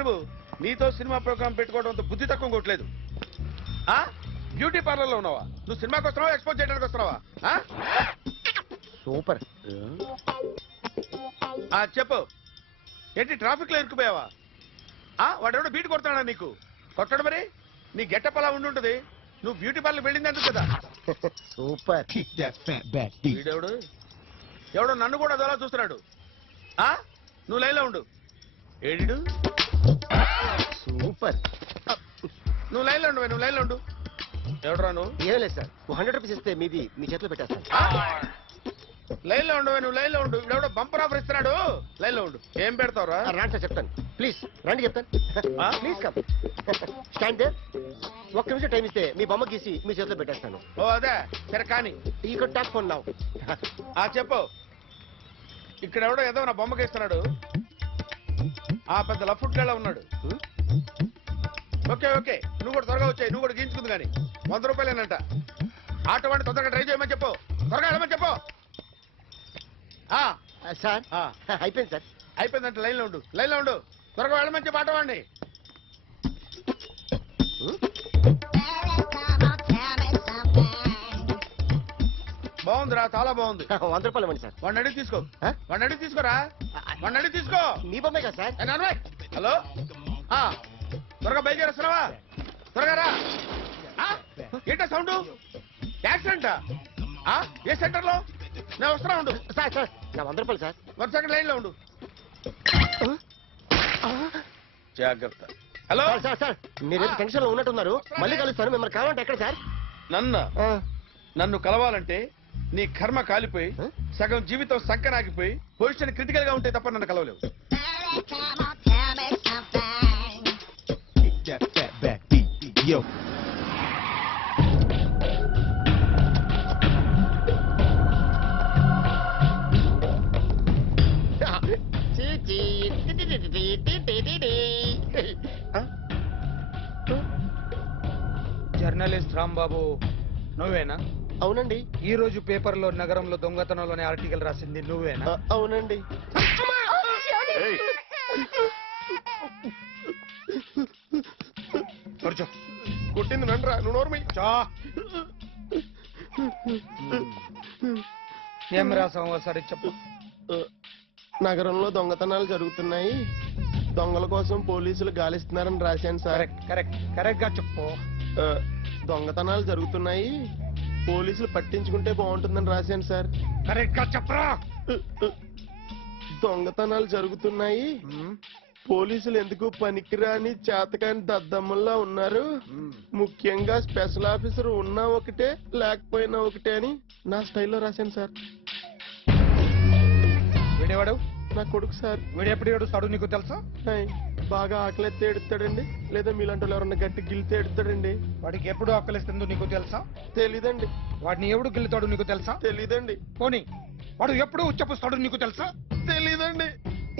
నువ్వు నీతో cinema programme పెట్టుకోవడంతో బుద్ధి తక్కువ కొట్టలేదు. బ్యూటీ పార్లర్ లో ఉన్నావా? నువ్వు సినిమాకి వస్తున్నావా, ఎక్స్పోజ్ చేయడానికి వస్తున్నావా? సూపర్. చెప్పు, ఏంటి ట్రాఫిక్ లో ఇరుక్కుపోయావా? వాడెవడో బీట్ కొడతాడా నీకు? కొట్టడు మరి. నీ గెట్టప్ అలా ఉండుంటది. నువ్వు బ్యూటీ పార్లర్ వెళ్ళింది ఎందుకు కదా? సూపర్. వీడెవడు? ఎవడో నన్ను కూడా అదోలా చూస్తున్నాడు. నువ్వు లైన్లో ఉండు. ఏడు సూపర్. నువ్వు లైన్లో ఉండు, నువ్వు లైన్లో ఉండు. ఎవడరా నువ్వు? ఏం లేదు సార్, 100 రూపీస్ ఇస్తే మీది మీ చేతిలో పెట్టేస్తాను. లైన్లో ఉండు, నువ్వు లైన్లో ఉండు. ఇవిడెవడో బంపర్ ఆఫర్ ఇస్తున్నాడు. లైన్లో ఉండు. ఏం పెడతావురా? రాండి సార్, చెప్తాను. ప్లీజ్ రండి, చెప్తాను. Please come. స్టాండ్. ఒక్క నిమిషం టైం ఇస్తే మీ బొమ్మ గీసి మీ చేతిలో పెట్టేస్తాను. ఓ అదే సరే కానీ ఈ కుడ్ టాక్ ఫోన్ నౌ. చెప్పు. ఇక్కడ ఎవడో ఏదో నా బొమ్మకి ఇస్తున్నాడు. పెద్ద లఫుట్లా ఉన్నాడు. ఓకే ఓకే, నువ్వు కూడా త్వరగా వచ్చాయి. నువ్వు కూడా గీంచుకుంది కానీ 100 రూపాయలేనంట. ఆటో వాడిని తొందరగా ట్రై చేయమని చెప్పు. త్వరగా వెళ్ళమని చెప్పు. సార్ అయిపోయింది సార్. అయిపోయిందంట. లైన్లో ఉండు, లైన్లో ఉండు. త్వరగా వెళ్ళమని చెప్పు ఆటో వాడిని. బాగుందిరా, చాలా బాగుంది. 100 రూపాయలు ఇవ్వండి సార్. వాడిని అడిగి తీసుకో. వాడిని అడిగి తీసుకోరా. వాడిని అడిగి తీసుకో. మీ బొమ్మే కదా సార్. హలో, త్వరగా బయలుదేరేస్తున్నావా? త్వరగా రా. ఏంటా సౌండ్? యాక్సిడెంటా? ఏ సెంటర్ లో? నేను వస్తున్నా ఉండు. సార్ సార్ నా 100 రూపాయలు సార్. 1 సెకండ్ లైన్ లో ఉండు. జాగ్రత్త. హలో సార్ సార్, మీరు టెన్షన్ లో ఉన్నట్టున్నారు. మళ్ళీ కలుస్తాను. మిమ్మల్ని కావాలంటే ఎక్కడ సార్? నన్ను కలవాలంటే నీ కర్మ కాలిపోయి సగం జీవితం సంకనాగిపోయి పొజిషన్ క్రిటికల్ గా ఉంటే తప్ప నన్ను కలవలేవు. జర్నలిస్ట్ రాంబాబు నువ్వేనా? అవునండి. ఈ రోజు పేపర్ లో నగరంలో దొంగతనంలోనే ఆర్టికల్ రాసింది నువ్వేనా? అవునండి. కొట్టింది నండ్రా, నువ్వు నోర్మి. ఏం రాసావు ఒకసారి చెప్పు. నగరంలో దొంగతనాలు జరుగుతున్నాయి, దొంగల కోసం పోలీసులు గాలిస్తున్నారని రాశాను సార్. కరెక్ట్ గా చెప్పు. దొంగతనాలు జరుగుతున్నాయి, పోలీసులు పట్టించుకుంటే బాగుంటుందని రాశాను సార్. కరెక్ట్ గా చెప్పరా. దొంగతనాలు జరుగుతున్నాయి, పోలీసులు ఎందుకు పనికిరాని చేతకాని దద్దమ్మల్లా ఉన్నారు, ముఖ్యంగా స్పెషల్ ఆఫీసర్ ఉన్నా ఒకటే లేకపోయినా ఒకటే అని నా స్టైల్లో రాశాను సార్. వీడేవాడు? నా కొడుకు సార్. వీడు ఎప్పుడు ఏడుస్తాడు నీకు తెలుసా? బాగా ఆకలిస్తే ఎడుతాడండి, లేదా మీలాంటి వాళ్ళు ఎవరన్నా గట్టి గిల్లితే ఎడుతాడండి. వాడికి ఎప్పుడు ఆకలిస్తుందో నీకు తెలుసా? తెలీదండి. వాడిని ఎవడు గిల్లుతాడు నీకు తెలుసా? తెలీదండి. పోనీ వాడు ఎప్పుడు ఉచ్చపుస్తాడు నీకు తెలుసా? తెలీదండి.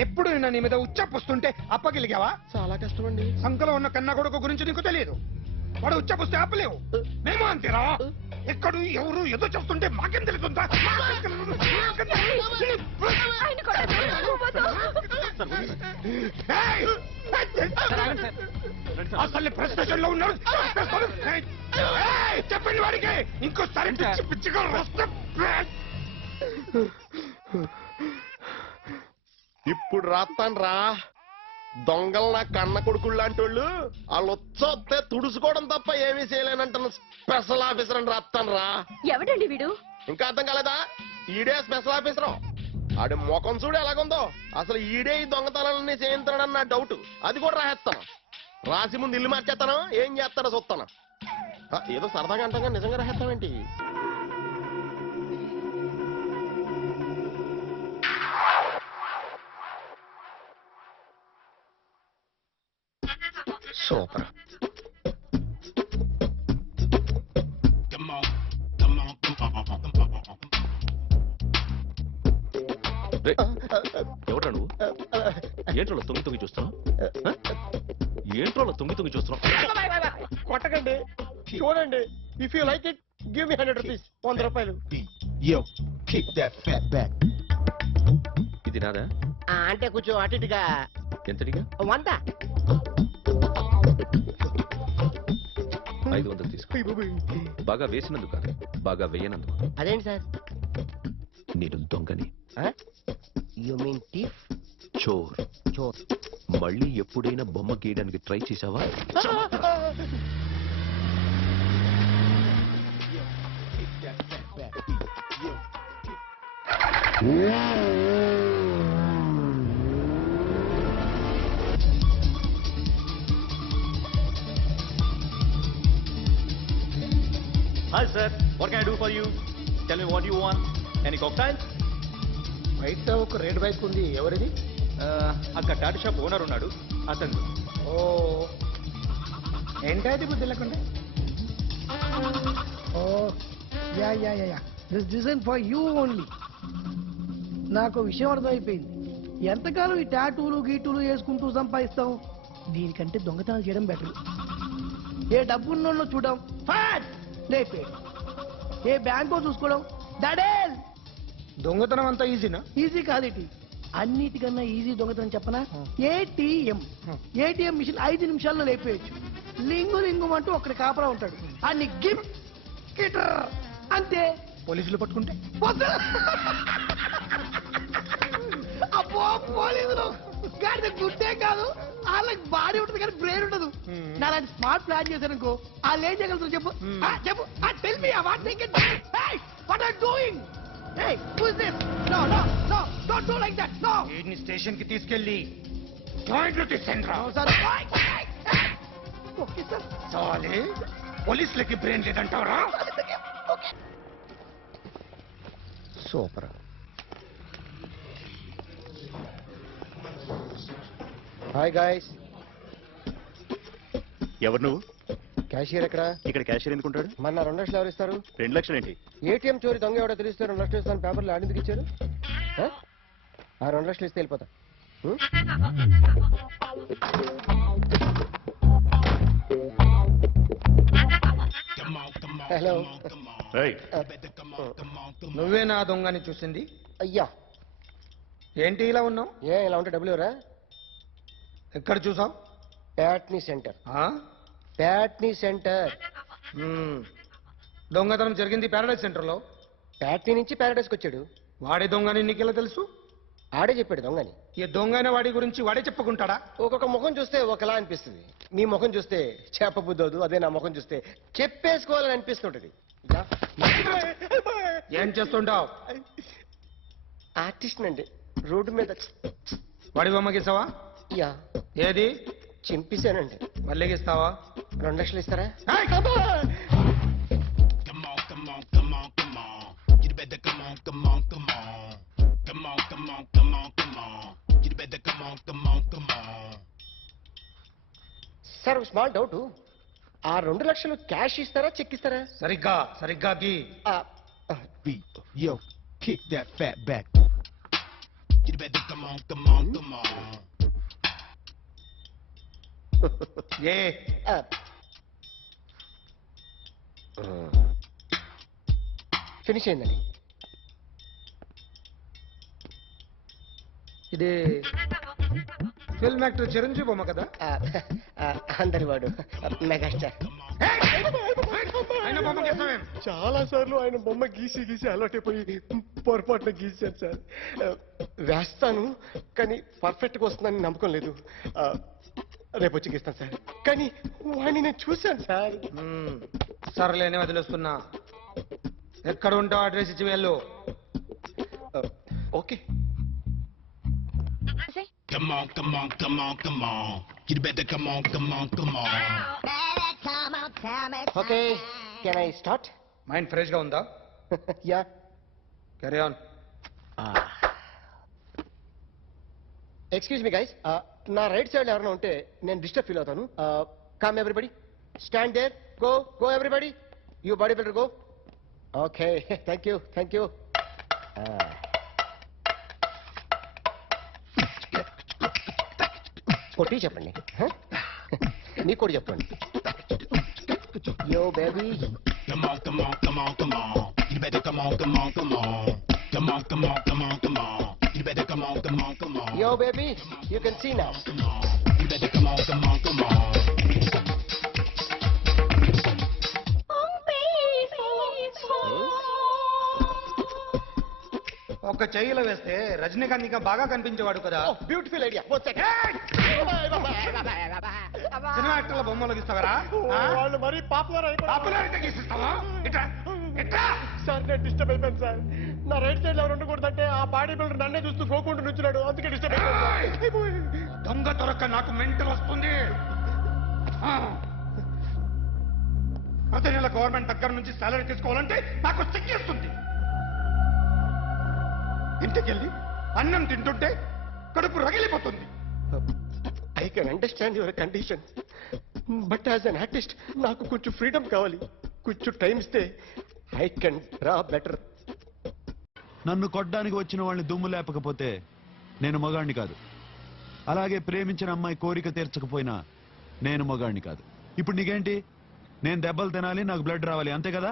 ఎప్పుడు నిన్న నీ మీద ఉచ్చపుస్తుంటే అప్పగిలిగావా? చాలా కష్టమండి. సంకలో ఉన్న కన్నా కొడుకు గురించి నీకు తెలియదు. వాడు ఉచ్చపుస్తే ఆపలేవు. మేము అంతేరా. ఎక్కడు ఎవరు ఏదో చెప్తుంటే మాకేం తెలుస్తుందా? అసలు ప్రెస్ స్టేషన్ లో ఉన్నాడు. చెప్పండి వాడికి ఇంకోసారి పిచ్చి పిచ్చిగా వస్తే. ఇప్పుడు రాస్తాను రా. దొంగలు నా కన్న కొడుకులు లాంటి వాళ్ళు వాళ్ళు వచ్చొస్తే తుడుచుకోవడం తప్ప ఏమీ చేయలేనంటున్న స్పెషల్ ఆఫీసర్ అని రాస్తాను రా. ఎవడండి వీడు? ఇంకా అర్థం కాలేదా? ఈడే స్పెషల్ ఆఫీసర్. ఆడి ముఖం చూడు ఎలాగుందో. అసలు ఈడే ఈ దొంగతనాలన్నీ చేయించాడని నా డౌట్. అది కూడా రాసేస్తాను. రాసి ముందు ఇల్లు మార్చేస్తాను. ఏం చేస్తాడో చూస్తాను. ఏదో సరదాగా అంటాగా నిజంగా రాసేస్తామేంటి? సూపర్. ఎవడ్రా నువ్వు? ఏంట్రోలో తొంగి చూస్తున్నావు? ఏంట్రోలో తొంగి చూస్తున్నావు? కొట్టకండి, చూడండి. If you like it give me 100 rupees. 100 రూపాయలు. ఇది నాదా? అంటే కొంచెం అటు ఇటుగా ఎంతడిగా? 100. 500 తీసుకో. బాగా వేసినందుకు కాదు, బాగా వేయనందుకు. అదేంటి సార్? నేను దొంగని, యు మీన్ థీఫ్? చోర్. చోర్. మళ్ళీ ఎప్పుడైనా బొమ్మ గీయడానికి ట్రై చేశావా? Hi sir, what can I do for you? Tell me what you want. Any cocktails? బయట ఒక రెడ్ బైక్ ఉంది, ఎవరిది? అక్కడ టాటూ షాప్ ఓనర్ ఉన్నాడు, అతను. ఓ ఏంటది బుద్ధి లేకుండా? Oh yeah yeah yeah yeah this design for you only. నాకు విషయం అర్థమైపోయింది. ఎంతకాలం ఈ టాటూలు గీటూలు వేసుకుంటూ సంపాదిస్తాం? దీనికంటే దొంగతనాలు చేయడం బెటర్. ఏ డబ్బున్నోళ్ళు చూడడం ఫాట్ లేపే, ఏ బ్యాంకో చూసుకోవడం దడేల్. దొంగతనం అంతా ఈజీనా? ఈజీ కాదు, అన్నిటికన్నా ఈజీ దొంగతనం చెప్పనా? ఏటీఎం. ఏటీఎం మిషన్ 5 నిమిషాల్లో లేపేయచ్చు. లింగు లింగు అంటూ ఒకటి కాపలా ఉంటాడు, అన్ని గిమ్ గిటర్ అంతే. పోలీసులు పట్టుకుంటే అబ్బో పోలీసులు గాడి గుట్టే కాదు, వాళ్ళకి బాడీ ఉంటుంది కానీ బ్రెయిన్ ఉండదు. నాలాంటి స్మార్ట్ ప్లాన్ చేశారనుకో, వాళ్ళు ఏం చేయగలుగుతారు చెప్పు? చెప్పు, tell me what they can. What are doing? Hey, who is this? No, no, no, don't do like that, no. వీడిని స్టేషన్ కి తీసుకెళ్ళి జాయింట్ లో తీసుకెళ్ళరా. No, sir. Okay, sir. చాలే, పోలీసులకి బ్రెయిన్ లేదంటావరా? సూపర్. Hi guys. ఎవరు నువ్వు? క్యాషియర్ ఎక్కడ? ఇక్కడ క్యాషియర్ ఎందుకుంటాడు? మన 2 లక్షలు ఎవరు ఇస్తారు? 2 లక్షలు ఏంటి? ఏటీఎం చోరీ దొంగ ఎవడో తెలిస్తే 2 లక్షలు ఇస్తాను పేపర్లు ఆడిందుకు ఇచ్చారు. ఆ 2 లక్షలు ఇస్తే వెళ్ళిపోతా. హలో. ఏయ్, నువ్వే నా దొంగని చూసింది? అయ్యా, ఏంటి ఇలా ఉన్నావు? ఇలా ఉంటే డబ్బులు ఎవరా? ఎక్కడ చూసావు? ప్యాట్నీ సెంటర్. ప్యాట్నీ సెంటర్. దొంగతనం జరిగింది ప్యారడైజ్ సెంటర్ లో. ప్యాట్నీ నుంచి ప్యారడైస్కి వచ్చాడు. వాడే దొంగని నీకెలా తెలుసు? ఆడే చెప్పాడు దొంగని. ఈ దొంగైన వాడి గురించి వాడే చెప్పుకుంటాడా? ఒక్కొక్క ముఖం చూస్తే ఒకలా అనిపిస్తుంది. నీ ముఖం చూస్తే చెప్పబుద్దోదు, అదే నా ముఖం చూస్తే చెప్పేసుకోవాలని అనిపిస్తుంటది. ఏం చేస్తుంటావు? ఆర్టిస్ట్ అండి, రోడ్డు మీద. వాడి బొమ్మ గీసావా? యా, ఏది? చింపేశానండి. మళ్ళీ గీస్తావా? 2 లక్షలు ఇస్తారా? Sir, small doubt. ఆ 2 లక్షలు క్యాష్ ఇస్తారా, చెక్ ఇస్తారా? సరిగ్గా సరిగ్గా గీ. Yo, kick that fat back. You better come on. A finish అయిందండి. ఇది ఫిల్మ్ యాక్టర్ చిరంజీవి బొమ్మ కదా? అందరి వాడు మెగాస్టార్. ఆయన బొమ్మ గీసావేం? చాలా సార్లు ఆయన బొమ్మ గీసి గీసి అలవాటైపోయి పొరపాటున గీసాను సార్. వేస్తాను కానీ పర్ఫెక్ట్గా వస్తుందని నమ్మకం లేదు. రేపు వచ్చి గీస్తాను సార్. కానీ వాడిని నేను చూశాను సార్. సర్లేనే వదిలేస్తున్నా. ఎక్కడ ఉంటావు అడ్రస్ ఇచ్చి వెళ్ళు. Okay. Come on. You better come on. Okay, can I start? Mind fresh గా ఉందా? Yeah. Carry on. Excuse me guys, నా రైట్ సైడ్ ఎవరైనా ఉంటే నేను డిస్టర్బ్ ఫీల్ అవుతాను. Come everybody, stand there, go everybody, you body builder go. Okay, thank you. కొట్టి చెప్పండి. మీకు కూడా చెప్పండి. Yo baby. Come on. You better come on. Come on. You You better come on, come on, come on. Yo baby you can see now. You better come on, come on, come on. ఒక చెయ్యిలో వేస్తే రజనీకాంత్ ఇంకా బాగా కనిపించేవాడు కదా. Beautiful idea. Cinema యాక్టర్ల బొమ్మలు గీస్తావరా? వాళ్ళు మరీ popular అయిపోయి popularity గీసిస్తావా? ఇట్రా ఇట్రా. సార్ నేను డిస్టర్బ్ అయిపోయాను సార్. నా రైట్ సైడ్ లో ఎవరు ఉండకూడదంటే ఆ బాడీ బిల్డర్ నన్నే చూస్తూ గోకుంటూ నుంచున్నాడు, అందుకే డిస్టర్బ్ అయిపోయాను. దొంగ దొరక్క నాకు మెంటల్ వస్తుంది. ఆ. ప్రతి నెల గవర్నమెంట్ దగ్గర నుంచి సాలరీ తీసుకోవాలంటే నాకు సిగ్గేస్తుంది. ఇంటికెళ్ళి అన్నం తింటుంటే కడుపు రగిలిపోతుంది. I can understand your condition, but as an artist నాకు కొంచెం ఫ్రీడమ్ కావాలి. కొంచెం టైం ఇస్తే ఐ కెన్ డ్రా బెటర్. నన్ను కొట్టడానికి వచ్చిన వాళ్ళని దుమ్ము లేపకపోతే నేను మగాణ్ణి కాదు. అలాగే ప్రేమించిన అమ్మాయి కోరిక తీర్చకపోయినా నేను మగాణ్ణి కాదు. ఇప్పుడు నీకేంటి? నేను దెబ్బలు తినాలి, నాకు బ్లడ్ రావాలి, అంతే కదా?